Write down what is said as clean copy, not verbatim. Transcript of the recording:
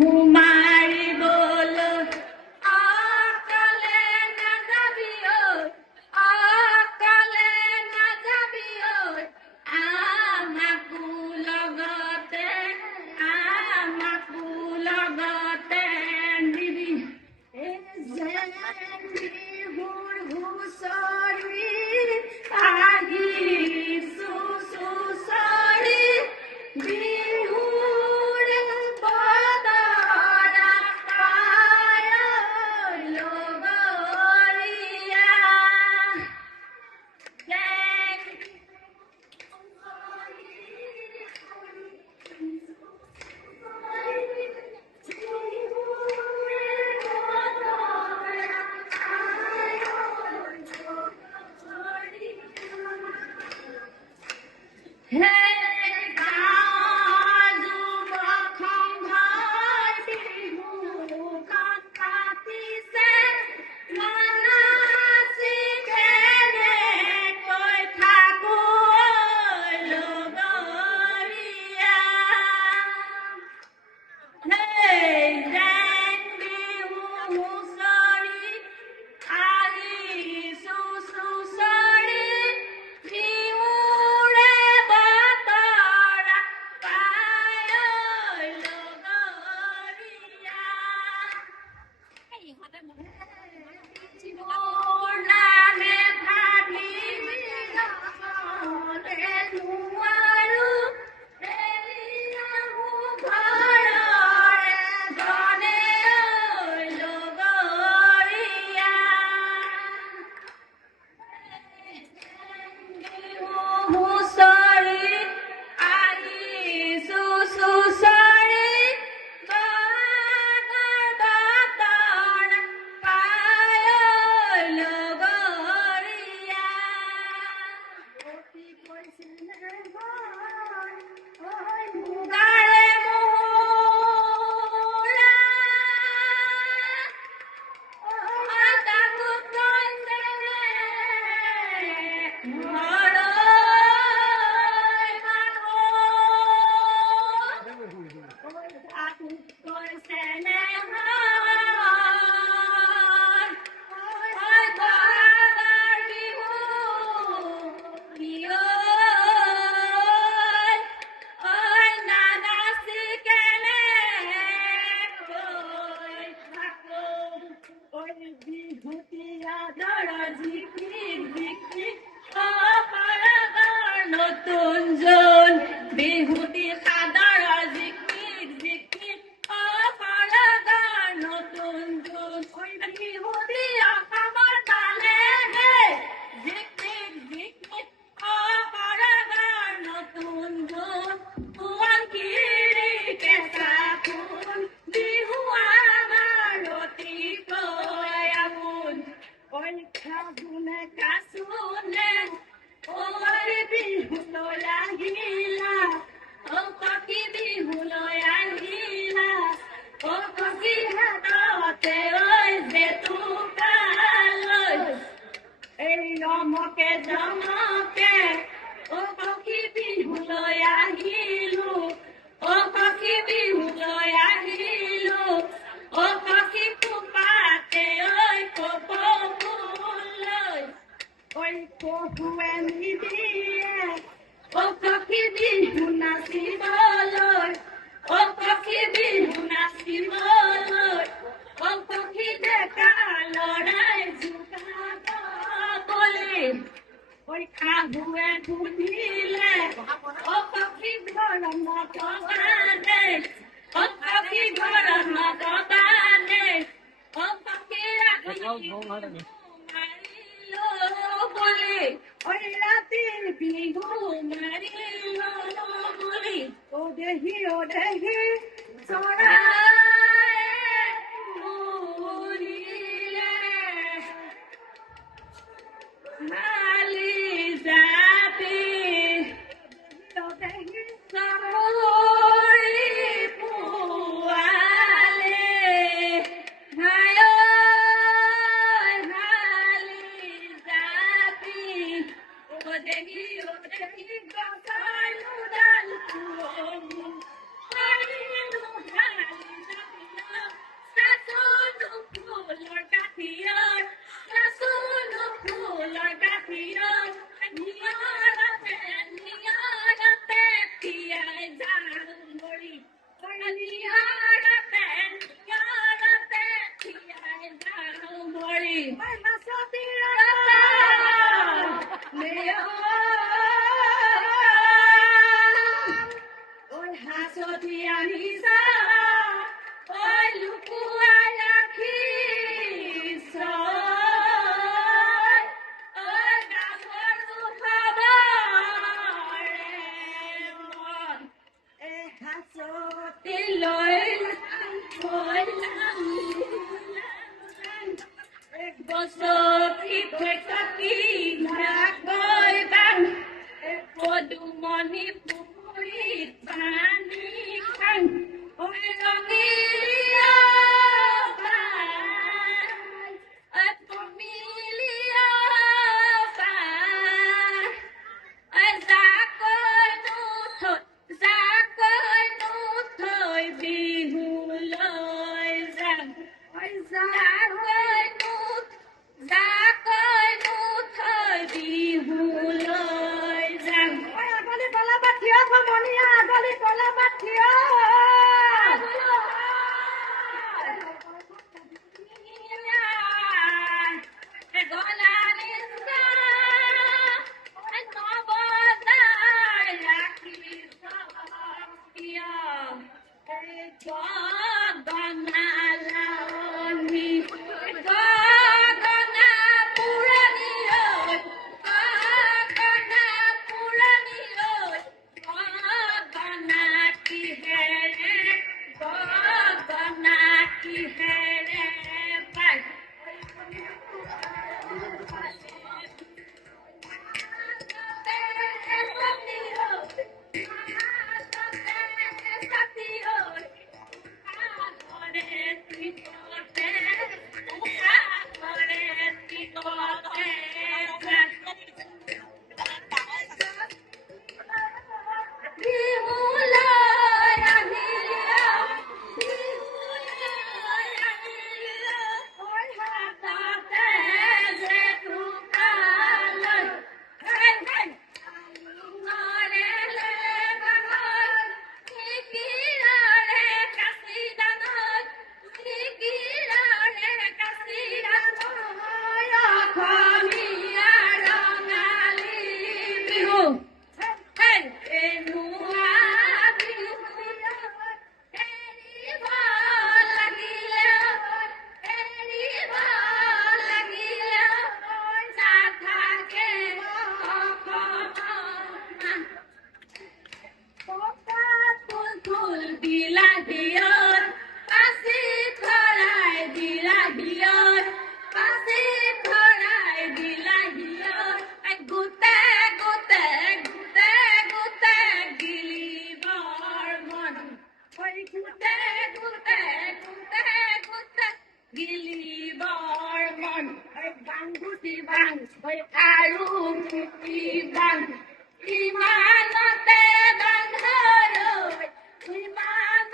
হুমারি বল আকালে না যাবিও আকালে না যাবিও আমাকু লগতে নিবি হুর হুসরি আহি সুসরি বিহুর বদরা পায় লগরিয়া নতুন জন বিহুতি সাদৰ জিকিৰ জিকিৰ অপৰাগাৰ নতুন জন বিহুতি অসমৰ তালে জিকিৰ জিকিৰ অপৰাগাৰ নতুন জন সোৱণশিৰি কেঁচা ফুল বিহু আমাৰ অতিকৈ আপোন ফাগুনে কাচোনে ওরে বিহুলৈ আহিলা ও পকি বিহুলৈ আহিলা ও পকি হাততে ঐ জেতুকালৈ এই ৰমকে জমকে ও পকি বিহুলৈ আহিলো ও পকি বিহুলৈ আহিলো ও পকি খোপাতে ঐ কপৌফুললৈ ঐ কপৌৱে নিদিয়ে ও পকি বিহু নাচিবলৈ ও পকি বিহু নাচিবলৈ ও পকি ডেকা লৰাই জোকাবলৈ ঐ শাহুৱে সুধিলে ও পকি ঘৰত নথকানে ও পকি ঘৰত নথকানে ও পকি ৰাতি বলি ওই রাতের বিহু মারিল বলি ও দেহি চড়ায় উড়িলে মালি জাতি ও দেহি সামরি পুয়ালে হায় ও দেখি গসাই উড়াল Moni pupurit bani kan, oi longilia ban, at pomilia ban, zakoi nu thôi bihu loi rằng, oi zakoi nu thôi bihu loi rằng. Imanate bandhayo, iman